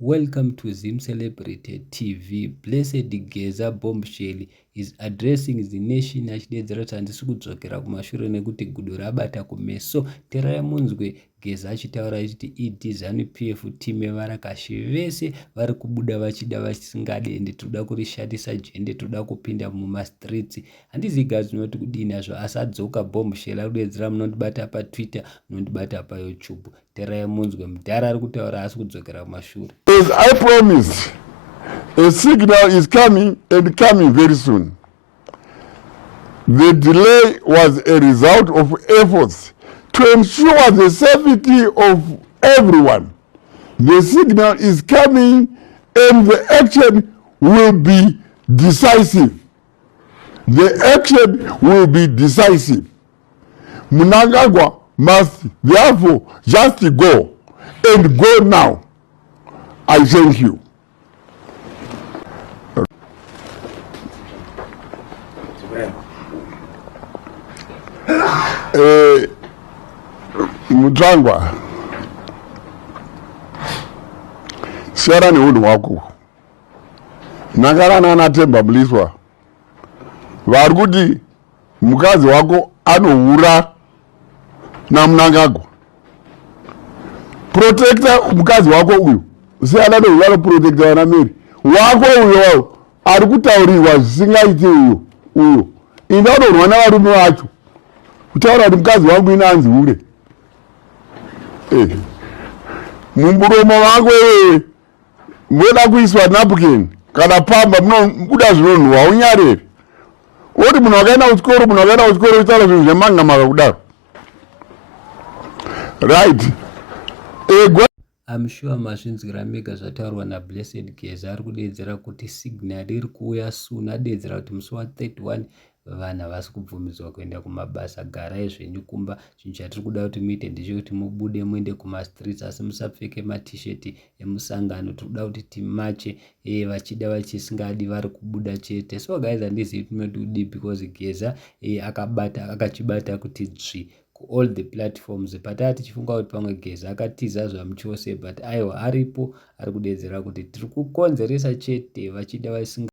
Welcome to Zim Celebrity TV. Blessed Geza bombshell is addressing the nation achidedzera kuti handisi kudzokera kumashure nekuti gudo rabata kumeso. Terai munzwe Geza achitaura achiti idi Zanupf time varakashi vese vari kubuda vachida vasingade ende toda kurishatisa jende toda kupinda mumastreets. Handizi guys noti kudini nazvo asadzoka bombshell ari kudedzera munondibata paTwitter munondibata paYouTube. Terai munzwe mudhara ari kutaura asi kudzokera kumashure. As I promised, a signal is coming and coming very soon. The delay was a result of efforts to ensure the safety of everyone. The signal is coming and the action will be decisive. The action will be decisive. Mnangagwa must therefore just go and go now. I thank you. Mutrangwa siara neunhu wako nakarana natemba muliswa vari kuti mukadzi wako anohura naMnangagwa. Protecta mukadzi wako uyu siana neunhu anoprotecta vanameri wako uyo ari kutaurirwa zvisingaiti uyo enda unorwa navarume vacho kutaura kuti mukadzi wangu inanzi hure. Mumuromo wako moda kuiswa napkin kana pamba munobuda zvinonhuhwa unyarere. Oti munhu wakaenda kuchikoro utaura zvinhu zvemanga kudaro. Right. I'm sure mazvinzwira mega zvataurwa naBlessed Geza ari kudedzera kuti signal iri kuuya soon. Adedzera kuti musi wa31 vanhu havasi kubvumidzwa kuenda kumabasa. Garai zvenyu kumba. Chinhu chatiri kuda kuti muite ndechekuti mubude muende kumastreets asi musapfeke matisheti emusangano. Tiri kuda kuti timache vachida vachisingadi vari kubuda chete. So guys, handizivi tinoti kudii because Geza akachibata kuti dzvi all the platforms. Patati tichifunga kuti pamwe Geza akatiza zvamuchose but aiwa aripo ari kudedzera kuti tiri kukonzeresa chete vachida vasinga